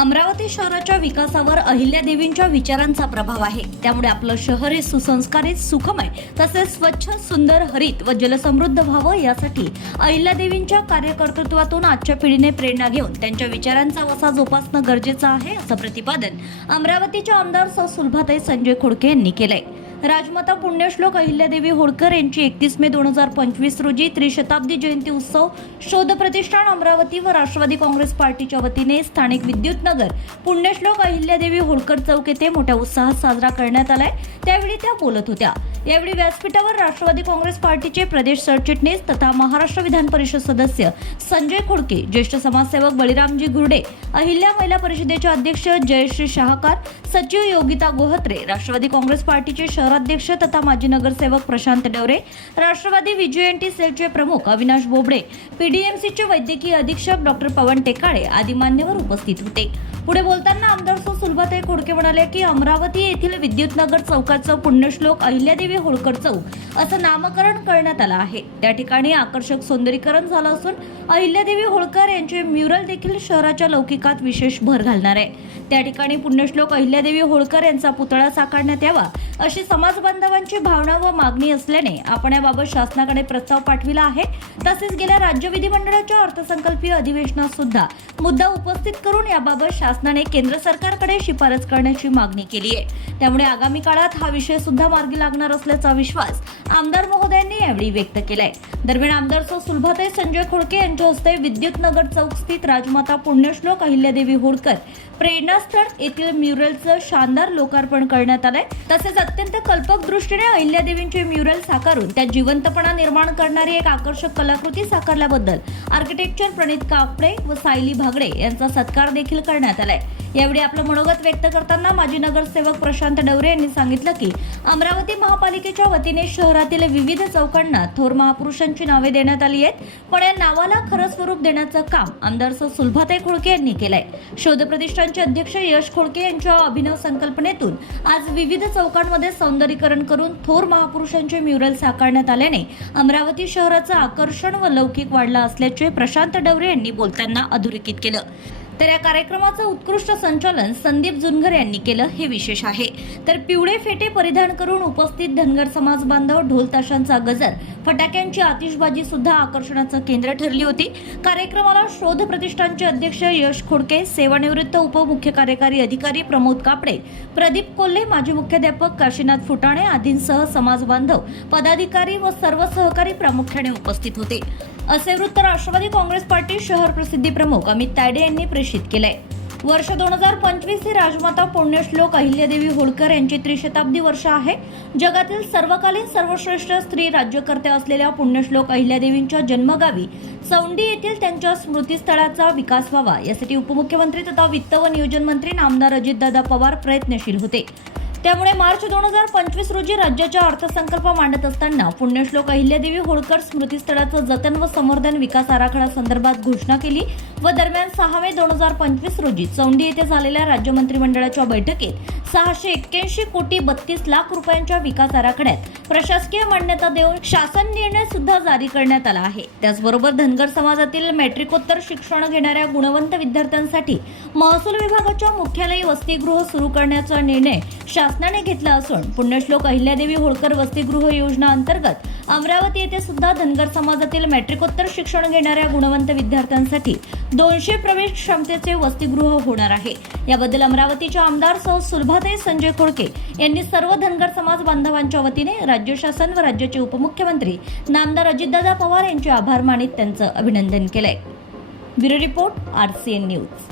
अमरावती शहराच्या विकासावर अहिल्यादेवींच्या विचारांचा प्रभाव आहे. त्यामुळे आपलं शहर हे सुसंस्कारित सुखमय तसेच स्वच्छ सुंदर हरित व जलसमृद्ध व्हावं यासाठी अहिल्यादेवींच्या कार्यकर्तृत्वातून आजच्या पिढीने प्रेरणा घेऊन त्यांच्या विचारांचा वसा जोपासणं गरजेचं आहे असं प्रतिपादन अमरावतीच्या आमदार सौ सुलभाताई संजय खोडके यांनी केलंय. राजमाता पुण्यश्लोक अहिल्यादेवी होळकर यांची एकतीस मे दोन हजार पंचवीस रोजी त्रिशताब्दी जयंती उत्सव शोध प्रतिष्ठान अमरावती व राष्ट्रवादी काँग्रेस पार्टीच्या वतीने स्थानिक विद्युत नगर पुण्यश्लोक अहिल्यादेवी होळकर चौक येथे मोठ्या उत्साहात साजरा करण्यात आलाय. त्यावेळी त्या बोलत होत्या. यावेळी व्यासपीठावर राष्ट्रवादी काँग्रेस पार्टीचे प्रदेश सरचिटणीस तथा महाराष्ट्र विधान परिषद सदस्य संजय खोडके ज्येष्ठ समाजसेवक बळीरामजी घुर्डे अहिल्या महिला परिषदेचे अध्यक्ष जयश्री शहाकार सचिव योगिता गोहत्रे राष्ट्रवादी काँग्रेस पार्टीचे शहराध्यक्ष तथा माजी नगरसेवक प्रशांत डवरे राष्ट्रवादी व्हीजीएनटी सेलचे प्रमुख अविनाश बोबडे पीडीएमसीचे वैद्यकीय अधीक्षक डॉक्टर पवन टेकाळे आदी मान्यवर उपस्थित होते. पुढे बोलताना आमदार सो सुलभाताई खोडके म्हणाले की अमरावती येथील विद्युतनगर चौकाचं पुण्यश्लोक अहिल्यादेवी होळकर चौक असं नामकरण करण्यात आलं आहे. त्या ठिकाणी आकर्षक सौंदर्यीकरण झालं असून अहिल्यादेवी होळकर यांचे म्युरल देखील शहराच्या लौकिकात विशेष भर घालणार आहे. त्या ठिकाणी पुण्यश्लोक अहिल्यादेवी होळकर यांचा पुतळा साकारण्यात यावा अशी समाज बांधवांची भावना व मागणी असल्याने आपण याबाबत शासनाकडे प्रस्ताव पाठविला आहे. तसेच गेल्या राज्य विधिमंडळाच्या अर्थसंकल्पीय अधिवेशनात सुद्धा मुद्दा उपस्थित करून याबाबत शासनाने केंद्र सरकारकडे शिफारस करण्याची मागणी केली आहे. त्यामुळे आगामी काळात हा विषय सुद्धा मार्गी लागणार असल्याचा विश्वास आमदार महोदयांनी यावेळी व्यक्त केलाय. दरम्यान आमदार सौ सुलभाताई संजय खोडके यांच्या हस्ते विद्युत नगर चौक स्थित राजमाता पुण्यश्लोक अहिल्यादेवी होळकर प्रेरणास्थळ येथील म्युरलचं शानदार लोकार्पण करण्यात आलंय. तसेच अत्यंत कल्पक दृष्टीने अहिल्यादेवींचे म्युरल साकारून त्यात जिवंतपणा निर्माण करणारी एक आकर्षक कलाकृती साकारल्याबद्दल आर्किटेक्चर प्रणित कापडे व सायली भागडे यांचा सत्कार देखील करण्यात आलाय. यावेळी आपलं मनोगत व्यक्त करताना माजी नगरसेवक प्रशांत डवरे यांनी सांगितलं की अमरावती महापालिकेच्या वतीने शहरातील विविध चौकांना थोर महापुरुषांची नावे देण्यात आली आहेत. पण या नावाला खरं स्वरूप देण्याचं काम आमदार सुलभाताई खोडके यांनी केलंय. शोध प्रतिष्ठानचे अध्यक्ष यश खोडके यांच्या अभिनव संकल्पनेतून आज विविध चौकांमध्ये सौंदर्यीकरण करून थोर महापुरुषांचे म्युरल साकारण्यात आल्याने अमरावती शहराचं आकर्षण व लौकिक वाढलं असल्याचे प्रशांत डवरे यांनी बोलताना अधोरेखित केलं. तर या कार्यक्रमाचं उत्कृष्ट संचालन संदीप जुनगर यांनी केलं हे विशेष आहे. तर पिवळे फेटे परिधान करून उपस्थित धनगर समाज बांधव ढोल ताशांचा गजर फटाक्यांची आतिषबाजी सुद्धा आकर्षणाचं केंद्र ठरली होती. कार्यक्रमाला शोध प्रतिष्ठानचे अध्यक्ष यश खोडके सेवानिवृत्त उपमुख्य कार्यकारी अधिकारी प्रमोद कापडे प्रदीप कोल्हे माजी मुख्याध्यापक काशीनाथ फुटाणे आदींसह समाज बांधव पदाधिकारी व सर्व सहकारी प्रामुख्याने उपस्थित होते. असे वृत्त राष्ट्रवादी काँग्रेस पार्टी शहर प्रसिद्धी प्रमुख अमित तायडे यांनी प्रेषित केलंय. वर्ष दोन हजार पंचवीस हे राजमाता पुण्यश्लोक अहिल्यादेवी होळकर यांची त्रिशताब्दी वर्ष आहे. जगातील सर्वकालीन सर्वश्रेष्ठ स्त्री राज्यकर्त्या असलेल्या पुण्यश्लोक अहिल्यादेवींच्या जन्मगावी चौंडी येथील त्यांच्या स्मृतीस्थळाचा विकास व्हावा यासाठी उपमुख्यमंत्री तथा वित्त व नियोजन मंत्री नामदार अजितदादा पवार प्रयत्नशील होते. त्यामुळे मार्च दोन हजार पंचवीस रोजी राज्याच्या अर्थसंकल्प मांडत असताना पुण्यश्लोक अहिल्यादेवी होळकर स्मृतीस्थळाचं जतन व संवर्धन विकास आराखडा संदर्भात घोषणा केली व दरम्यान सहा मे दोन हजार पंचवीस रोजी चौंडी येथे झालेल्या राज्य मंत्रिमंडळाच्या बैठकीत सहाशे एक्क्याऐंशी कोटी बत्तीस लाख रुपयांच्या विकास आराखड्यात प्रशासकीय मान्यता देऊन शासन निर्णय सुद्धा जारी करण्यात आला आहे. त्याचबरोबर धनगर समाजातील मॅट्रिकोत्तर शिक्षण घेणाऱ्या गुणवंत विद्यार्थ्यांसाठी महसूल विभागाच्या मुख्यालयी वसतिगृह सुरू करण्याचा निर्णय शासनाने घेतला असून पुण्यश्लोक अहिल्यादेवी होळकर वसतिगृह योजना अंतर्गत अमरावती येथे सुद्धा धनगर समाजातील मॅट्रिकोत्तर शिक्षण घेणाऱ्या गुणवंत विद्यार्थ्यांसाठी दोनशे प्रवेश क्षमतेचे वसतिगृह होणार आहे. याबद्दल अमरावतीच्या आमदार सौ सुलभाताई संजय खोडके यांनी सर्व धनगर समाज बांधवांच्या वतीने राज्य शासन व राज्याचे उपमुख्यमंत्री नामदार अजितदादा पवार यांचे आभार मानित त्यांचं अभिनंदन केलंय. Bureau report R C N News.